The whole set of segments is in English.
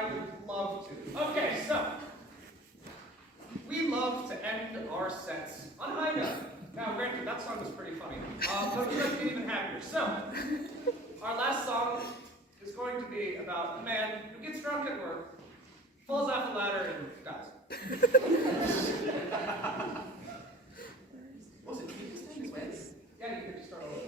I would love to. Okay, so we love to end our sets on a high note. Now, granted, that song was pretty funny, but we'd like to get even happier. So, our last song is going to be about a man who gets drunk at work, falls off a ladder, and dies. What was it? Keep this thing this way? Yeah, you can just start over.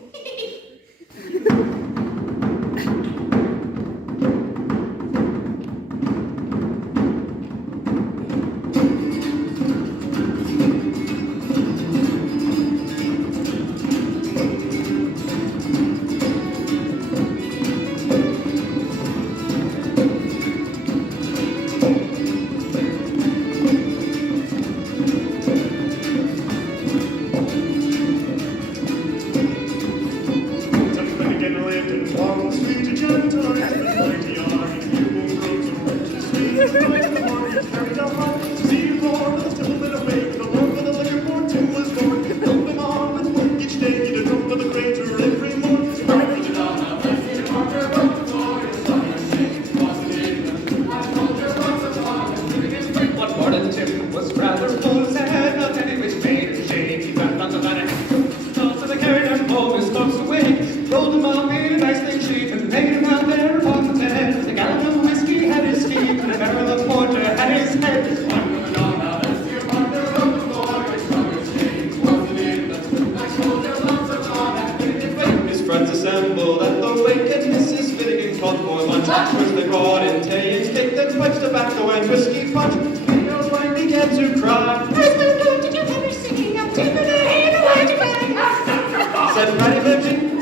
assembled at the wake, and Mrs. Finnegan called for lunch. First they brought in tea and cake, then pipes, tobacco, and whiskey punch. And the wine began to cry. Where's my food? Did you ever sing? I'm tipping it in, why'd you bang? Said Patty Virgin.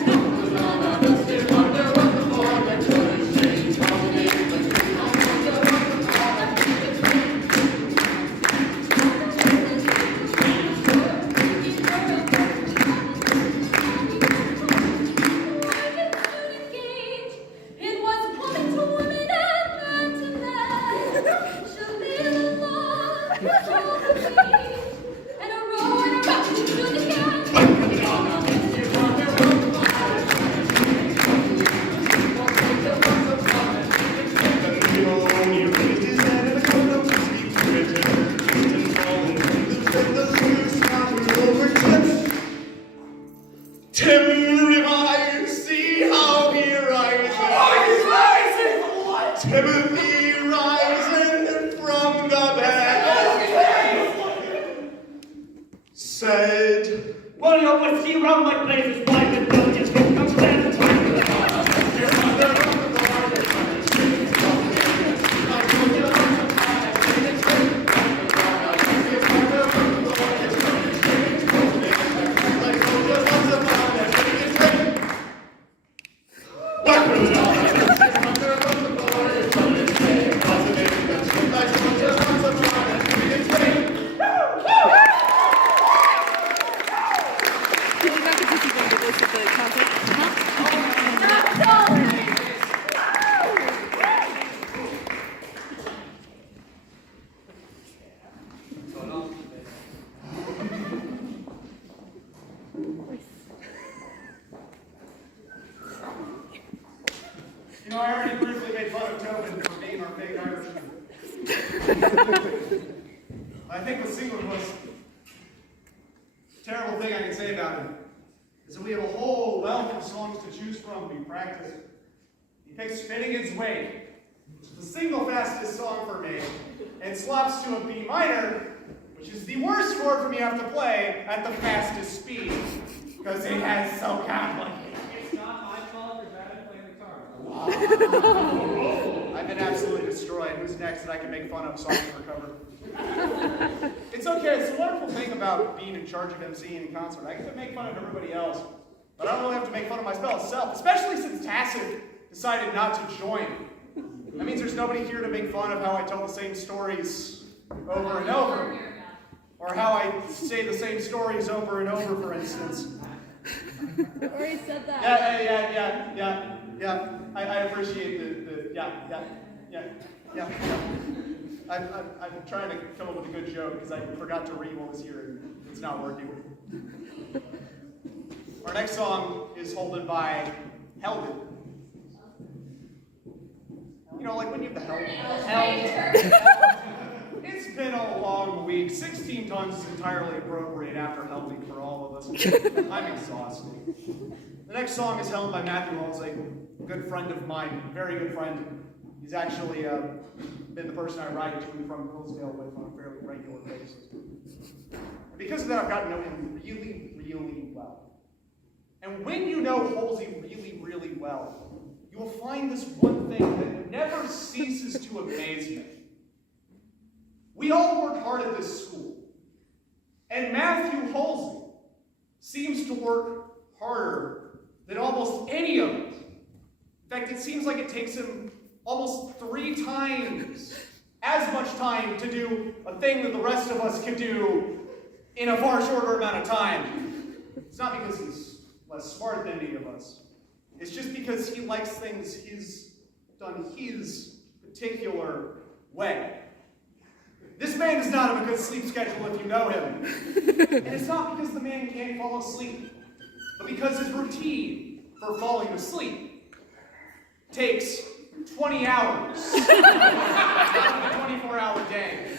Said, well, your whiskey rum like blazes white and diligence comes dead. You know, I already briefly made fun of Tobin for being our fake Irishman. I think the single most terrible thing I can say about him is that we have a whole wealth of songs to choose from we practice. He picks Finnegan's Wake, which is the single fastest song for me, and swaps to a B minor, which is the worst chord for me to have to play at the fastest speed, because it has so complicated. It's not my fault you're bad at playing guitar. Wow. I've been absolutely destroyed. Who's next that I can make fun of so I can recover? It's okay. It's a wonderful thing about being in charge of MCing in concert. I get to make fun of everybody else, but I don't really have to make fun of myself, especially since Tacit decided not to join. That means there's nobody here to make fun of how I tell the same stories over and over, or how I say the same stories over and over, for instance. Already said that. Yeah. I appreciate the yeah. I'm trying to come up with a good joke because I forgot to read what was here and it's not working. Our next song is Holden by Helden. You like when you have the help. Help. It's been a long week. 16 tons is entirely appropriate after helping for all of us. I'm exhausted. The next song is Helen by Matthew Halsey, a good friend of mine, very good friend. He's actually been the person I ride to and from Hillsdale with on a fairly regular basis. And because of that, I've gotten to know him really, really well. And when you know Halsey really, really well, you will find this one thing that never ceases to amaze me. We all work hard at this school, and Matthew Halsey seems to work harder than almost any of us. In fact, it seems like it takes him almost 3 times as much time to do a thing that the rest of us can do in a far shorter amount of time. It's not because he's less smart than any of us. It's just because he likes things done his particular way. This man does not have a good sleep schedule if you know him. And it's not because the man can't fall asleep, but because his routine for falling asleep takes 20 hours of a 24-hour day.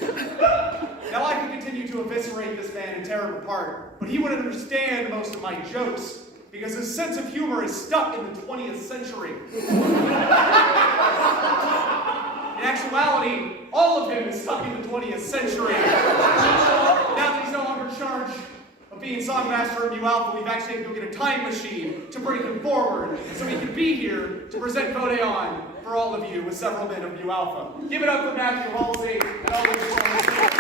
Now I could continue to eviscerate this man and tear him apart, but he wouldn't understand most of my jokes because his sense of humor is stuck in the 20th century. In actuality, all of him is stuck in the 20th century. Now that he's no longer in charge of being songmaster of Mu Alpha, we've actually had to go get a time machine to bring him forward so he can be here to present Vodeon for all of you with several men of Mu Alpha. Give it up for Matthew Halsey and all those